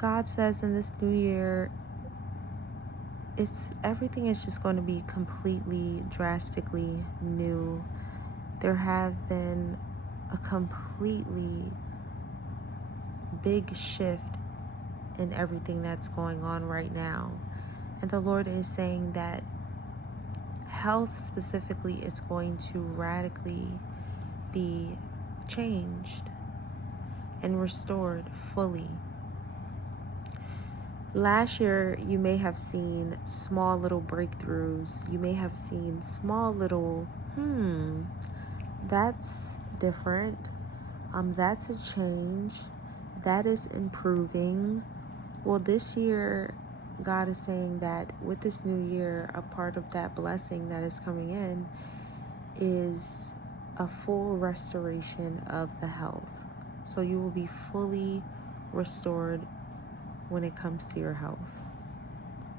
God says in this new year, everything is just going to be completely, drastically new. There have been a completely big shift in everything that's going on right now. And the Lord is saying that health specifically is going to radically be changed and restored fully. Last year, you may have seen small little breakthroughs. You may have seen small little, that's different. That's a change. That is improving. Well, this year, God is saying that with this new year, a part of that blessing that is coming in is a full restoration of the health. So you will be fully restored when it comes to your health.